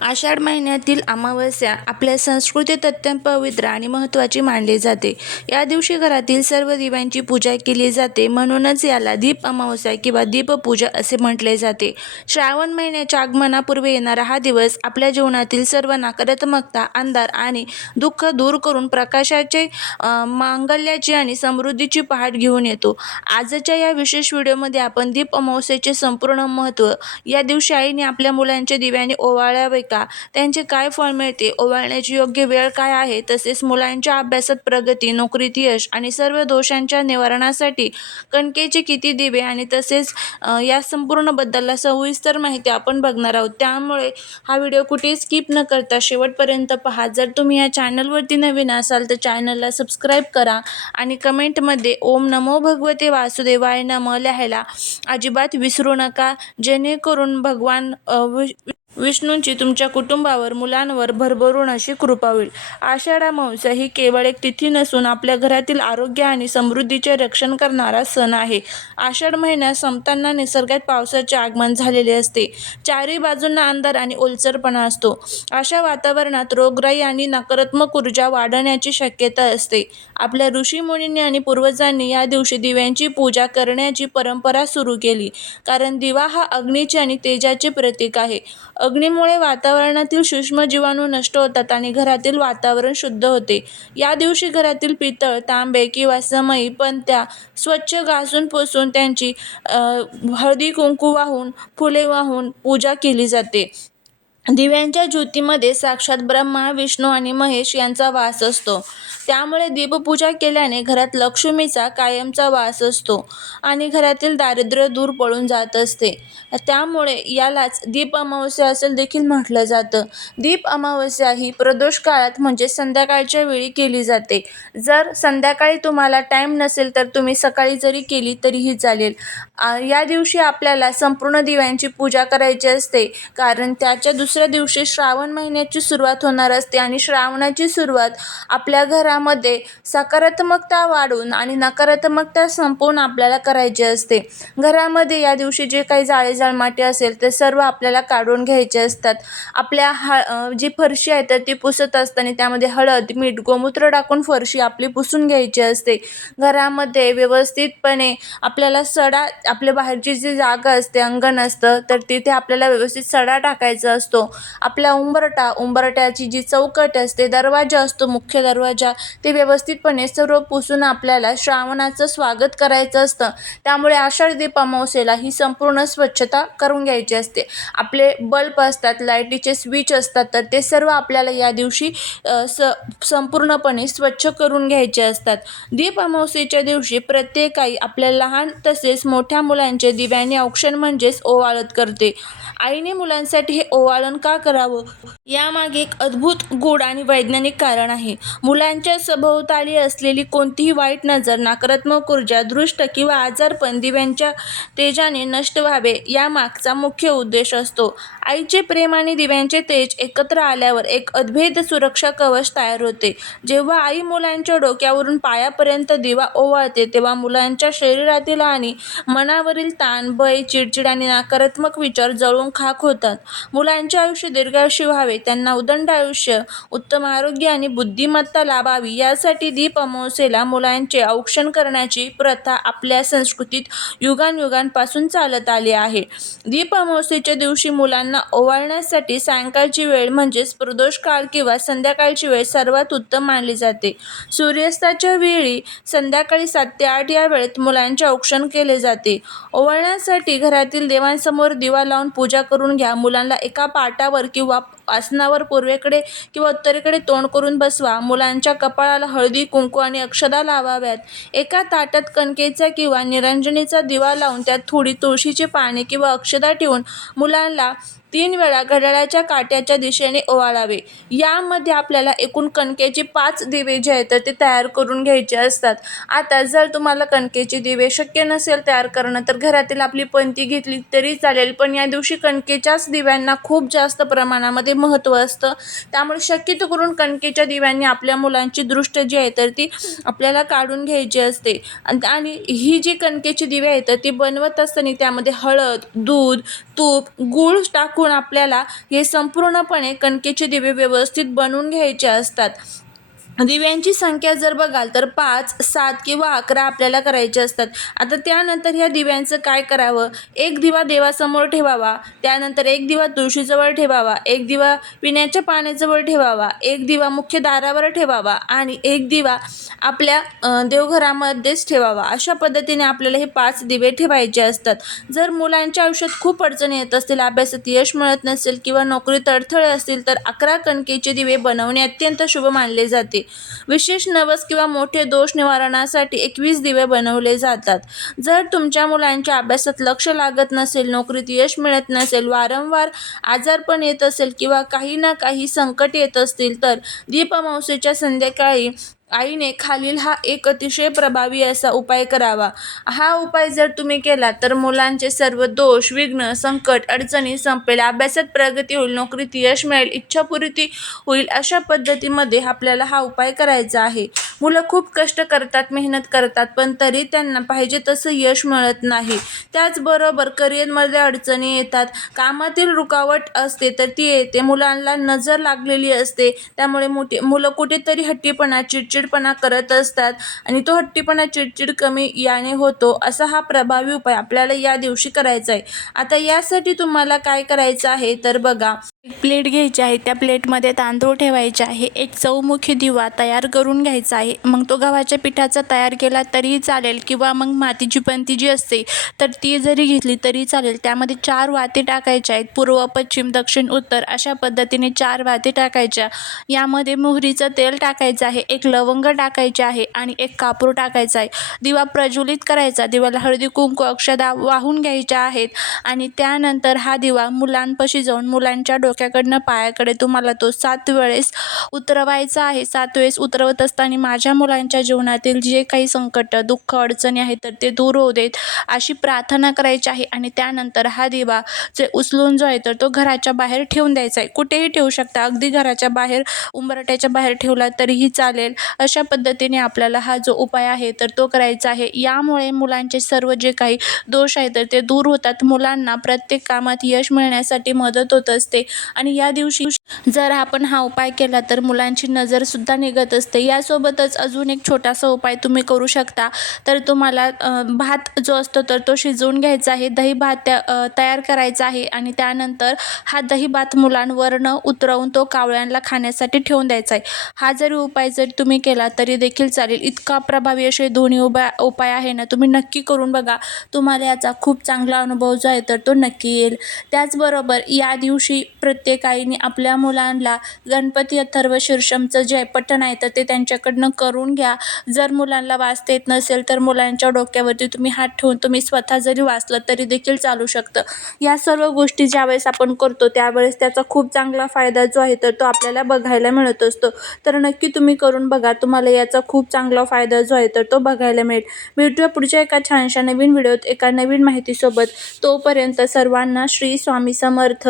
आषाढ महिन्यातील अमावस्या आपल्या संस्कृतीत अत्यंत पवित्र आणि महत्त्वाची मानली जाते. या दिवशी घरातील सर्व दिव्यांची पूजा केली जाते, म्हणूनच याला दीप अमावस्या किंवा दीपपूजा असे म्हटले जाते. श्रावण महिन्याच्या आगमनापूर्वी येणारा हा दिवस आपल्या जीवनातील सर्व नकारात्मकता, अंधार आणि दुःख दूर करून प्रकाशाचे, मांगल्याची आणि समृद्धीची पहाट घेऊन येतो. आजच्या या विशेष व्हिडिओमध्ये आपण दीप अमावस्येचे संपूर्ण महत्त्व, या दिवशी आईने आपल्या मुलांचे दिव्याने ओवाळावे का, त्यांचे काय फळ मिळते, ओवाळण्याची योग्य वेळ काय आहे, तसेच मुलांच्या अभ्यासात प्रगती, नोकरीत यश आणि सर्व दोषांच्या निवारणासाठी कणकेचे किती दिवे आणि तसेच या संपूर्ण बद्दलला सविस्तर माहिती आपण बघणार आहोत. त्यामुळे हा व्हिडिओ कुठेही स्किप न करता शेवटपर्यंत पहा. जर तुम्ही या चॅनलवरती नवीन असाल तर चॅनलला सबस्क्राईब करा आणि कमेंटमध्ये ओम नमो भगवते वासुदेवाय नमः लिहायला अजिबात विसरू नका, जेणेकरून भगवान विष्णूंची तुमच्या कुटुंबावर, मुलांवर भरभरून अशी कृपा होईल. आषाढ अमावस्या ही केवळ एक तिथी नसून आपल्या घरातील आरोग्य आणि समृद्धीचे रक्षण करणारा सण आहे. आषाढ महिन्यात संपताना निसर्गात पावसाचे आगमन झालेले असते. चारही बाजूंना अंधार आणि ओलसरपणा असतो. अशा वातावरणात रोगराई आणि नकारात्मक ऊर्जा वाढण्याची शक्यता असते. आपल्या ऋषीमुनींनी आणि पूर्वजांनी या दिवशी दिव्यांची पूजा करण्याची परंपरा सुरू केली, कारण दिवा हा अग्नीचे आणि तेजाचे प्रतीक आहे. अग्नीमुळे वातावरणातील सूक्ष्म जीवाणू नष्ट होतात आणि घरातील वातावरण शुद्ध होते. या दिवशी घरातील पितळ, तांबे किंवा समई पणत्या स्वच्छ घासून पुसून त्यांची हळदी कुंकू वाहून, फुले वाहून पूजा केली जाते. दिव्यांच्या ज्योतीमध्ये साक्षात ब्रह्मा, विष्णू आणि महेश यांचा वास असतो. त्यामुळे दीपपूजा केल्याने घरात लक्ष्मीचा कायमचा वास असतो आणि घरातील दारिद्र्य दूर पळून जात असते. त्यामुळे यालाच दीप अमावस्या असे देखील म्हटलं जातं. दीप अमावस्या ही प्रदोष काळात म्हणजे संध्याकाळच्या वेळी केली जाते. जर संध्याकाळी तुम्हाला टाईम नसेल तर तुम्ही सकाळी जरी केली तरीही चालेल. या दिवशी आपल्याला संपूर्ण दिव्यांची पूजा करायची असते, कारण त्याच्या दुसऱ्या दिवशी श्रावण महिन्याची सुरुवात होणार असते आणि श्रावणाची सुरुवात आपल्या घरामध्ये सकारात्मकता वाढून आणि नकारात्मकता संपवून आपल्याला करायची असते. घरामध्ये या दिवशी जे काही जाळे जळमाटे असेल ते सर्व आपल्याला काढून घ्यायचे असतात. आपल्या जी फरशी आहे तर ती पुसत असताना त्यामध्ये हळद, मीठ, गोमूत्र टाकून फरशी आपली पुसून घ्यायची असते. घरामध्ये व्यवस्थितपणे आपल्याला सडा, आपल्या बाहेरची जी जागा असते, अंगण असतं, तर तिथे आपल्याला व्यवस्थित सडा टाकायचा असतो. आपला उंबरट्याची जी चौकट असते, दरवाजा असतो, मुख्य दरवाजा, ते व्यवस्थितपणे सर्व पुसून आपल्याला श्रावणाचं स्वागत करायचं असतं. त्यामुळे आषाढ दीप अमावस्येला ही संपूर्ण स्वच्छता करून घ्यायची असते. आपले बल्ब असतात, लाईटीचे स्विच असतात, तर ते सर्व आपल्याला या दिवशी संपूर्णपणे स्वच्छ करून घ्यायचे असतात. दीप अमावस्येच्या दिवशी प्रत्येक आई आपल्या लहान तसेच मोठ्या मुलांचे दिव्याने औक्षण म्हणजेच ओवाळण करते. आईने मुलांसाठी हे ओवाळण का करावं, यामागे एक अद्भुत, गूढ आणि वैज्ञानिक कारण आहे. मुलांच्या सभोवताली असलेली कोणतीही वाईट नजर, नकारात्मक ऊर्जा, दृष्ट किंवा आजारपण दिव्यांच्या तेजाने नष्ट व्हावे, यामागचा मुख्य उद्देश असतो. आईचे प्रेम आणि दिव्यांचे तेज एकत्र आल्यावर एक अद्भुत सुरक्षा कवच तयार होते. जेव्हा आई मुलांच्या डोक्यावरून पायापर्यंत दिवा ओवाळते, तेव्हा मुलांच्या शरीरातील आणि मनावरील ताण, भय, चिडचिड आणि नकारात्मक विचार जळून खाक होतात. मुलांचे आयुष्य दीर्घायुष्य व्हावे, त्यांना उदंड आयुष्य, उत्तम आरोग्य आणि बुद्धिमत्ता लाभावी, यासाठी दीप अमावस्येला मुलांचे औक्षण करण्याची प्रथा आपल्या संस्कृतीत युगांयुगांपासून चालत आली आहे. दीप अमावस्येच्या दिवशी मुलांना ओवाळण्यासाठी सायंकाळची वेळ म्हणजेच प्रदोष काळ किंवा संध्याकाळची वेळ सर्वात उत्तम मानली जाते. सूर्यास्ताच्या वेळी संध्याकाळी 7 ते 8 या वेळेत मुलांचे औक्षण केले जाते. ओवाळण्यासाठी घरातील देवांसमोर दिवा लावून पूजा करून घ्या. मुलांना एका पाटावर किंवा आसनावर पूर्वेकडे किंवा उत्तरेकडे तोंड करून बसवा. मुलांच्या कपाळाला हळदी, कुंकू आणि अक्षता लावाव्यात. एका ताटात कणकेचा किंवा निरांजनीचा दिवा लावून त्यात थोडी तुळशीची पाने किंवा अक्षता ठेवून मुलांना 3 वेळा घड्याळाच्या काट्याच्या दिशेने ओवाळावे. यामध्ये आपल्याला एकूण कणकेचे 5 दिवे जे आहेत ते तयार करून घ्यायचे असतात. आता जर तुम्हाला कणकेचे दिवे शक्य नसेल तयार करणं, तर घरातील आपली पणती घेतली तरी चालेल, पण या दिवशी कणकेच्याच दिव्यांना खूप जास्त प्रमाणामध्ये महत्त्व असतं. त्यामुळे शक्यतो करून कणकेच्या दिव्यांनी आपल्या मुलांची दृष्ट जी आहे तर ती आपल्याला काढून घ्यायची असते. आणि ही जी कणकेची दिवे आहेत ती बनवत असताना त्यामध्ये हळद, दूध, तूप, गूळ टाकून आपल्याला हे संपूर्णपणे कणकेचे दिवे व्यवस्थित बनवून घ्यायचे असतात. दिव्यांची संख्या जर बघाल तर 5, 7 किंवा 11 आपल्याला करायचे असतात. आता त्यानंतर ह्या दिव्यांचं काय करावं, एक दिवा देवासमोर ठेवावा, त्यानंतर एक दिवा तुळशीजवळ ठेवावा, एक दिवा पिण्याच्या पाण्याजवळ ठेवावा, एक दिवा मुख्य दारावर ठेवावा आणि एक दिवा आपल्या देवघरामध्येच ठेवावा. अशा पद्धतीने आपल्याला हे 5 दिवे ठेवायचे असतात. जर मुलांच्या आयुष्यात खूप अडचणी येत असतील, अभ्यासात यश मिळत नसेल किंवा नोकरीत अडथळे असतील तर 11 कणकेचे दिवे बनवणे अत्यंत शुभ मानले जाते. विशेष नवस किंवा मोठे दोष निवारणासाठी 21 दिवे बनवले जातात. जर तुमच्या मुलांच्या अभ्यासात लक्ष लागत नसेल, नोकरीत यश मिळत नसेल, वारंवार आजारपण येत असेल किंवा काही ना काही संकट येत असतील तर दीप अमावास्येच्या संध्याकाळी आईने खालील हा एक अतिशय प्रभावी असा उपाय करावा. हा उपाय जर तुम्ही केला तर मुलांचे सर्व दोष, विघ्न, संकट, अडचणी संपेल, अभ्यासात प्रगती होईल, नोकरीत यश मिळेल, इच्छापूर्ती होईल. अशा पद्धतीमध्ये आपल्याला हा उपाय करायचा आहे. मुलं खूप कष्ट करतात, मेहनत करतात, पण तरी त्यांना पाहिजे तसं यश मिळत नाही. त्याचबरोबर करिअरमध्ये अडचणी येतात, कामातील रुकावट असते तर ती येते, मुलांना नजर लागलेली असते, त्यामुळे मुलं कुठेतरी हट्टीपणा, चिडचिडपणा करत असतात आणि तो हट्टीपणा, चिडचिड कमी याने होतो. असा हा प्रभावी उपाय आपल्याला या दिवशी करायचा आहे. आता यासाठी तुम्हाला काय करायचं आहे तर बघा, एक प्लेट घ्यायची आहे, त्या प्लेटमध्ये तांदूळ ठेवायचे आहे, एक चौमुखी दिवा तयार करून घ्यायचा आहे. मग तो गव्हाच्या पिठाचा तयार केला तरी चालेल किंवा मग मातीची पंती जी असते तर ती जरी घेतली तरी चालेल. त्यामध्ये 4 वाती टाकायच्या आहेत, पूर्व, पश्चिम, दक्षिण, उत्तर अशा पद्धतीने 4 वाती टाकायच्या. यामध्ये मोहरीचं तेल टाकायचं आहे, एक लवंग टाकायचे आहे आणि एक कापूर टाकायचा आहे. दिवा प्रज्वलित करायचा, दिव्याला हळदी कुंकू अक्षदा वाहून घ्यायच्या आहेत आणि त्यानंतर हा दिवा मुलांपाशी जाऊन मुलांच्या डोक्याकडनं पायाकडे तुम्हाला तो 7 वेळेस उतरवायचा आहे. 7 वेळेस उतरवत असताना माझ्या मुलांच्या जीवनातील जे काही संकट, दुःख, अडचणी आहेत तर ते दूर होऊ देत अशी प्रार्थना करायची आहे. आणि त्यानंतर हा दिवा जे उचलून जो आहे तर तो घराच्या बाहेर ठेवून द्यायचा आहे. कुठेही ठेवू शकता, अगदी घराच्या बाहेर, उंबरठ्याच्या बाहेर ठेवला तरीही चालेल. अशा पद्धतीने आपल्याला हा जो उपाय आहे तर तो करायचा आहे. यामुळे मुलांचे सर्व जे काही दोष आहेत तर ते दूर होतात. मुलांना प्रत्येक कामात यश मिळण्यासाठी मदत होत असते आणि या दिवशी जर आपण हा उपाय केला तर मुलांची नजरसुद्धा निघत असते. यासोबतच अजून एक छोटासा उपाय तुम्ही करू शकता. तर तुम्हाला भात जो असतो तर तो शिजवून घ्यायचा आहे, दही भात तयार करायचा आहे आणि त्यानंतर हा दही भात मुलांवरनं उतरवून तो कावळ्यांना खाण्यासाठी ठेवून द्यायचा आहे. हा जरी उपाय जर तुम्ही केला तरी देखील चालेल. इतका प्रभावी असे दोन्ही उपाय आहे ना, तुम्ही नक्की करून बघा. तुम्हाला याचा खूप चांगला अनुभव जो आहे तर तो नक्की येईल. त्याचबरोबर या दिवशी प्रत्येक आईने आपल्या मुलांना गणपती अथर्वशीर्षमचं जे पठण आहे तर ते त्यांच्याकडनं करून घ्या. जर मुलांना वाचता येत नसेल तर मुलांच्या डोक्यावरती तुम्ही हात ठेवून तुम्ही स्वतः जरी वाचलं तरी देखील चालू शकतं. या सर्व गोष्टी ज्यावेळेस आपण करतो त्यावेळेस त्याचा खूप चांगला फायदा जो आहे तर तो आपल्याला बघायला मिळत असतो. तर नक्की तुम्ही करून बघा, तुम्हाला याचा खूप चांगला फायदा जो आहे तर तो बघायला मिळेल. भेटूया पुढच्या एका छानशा नवीन व्हिडिओत एका नवीन माहितीसोबत. तोपर्यंत सर्वांना श्री स्वामी समर्थ.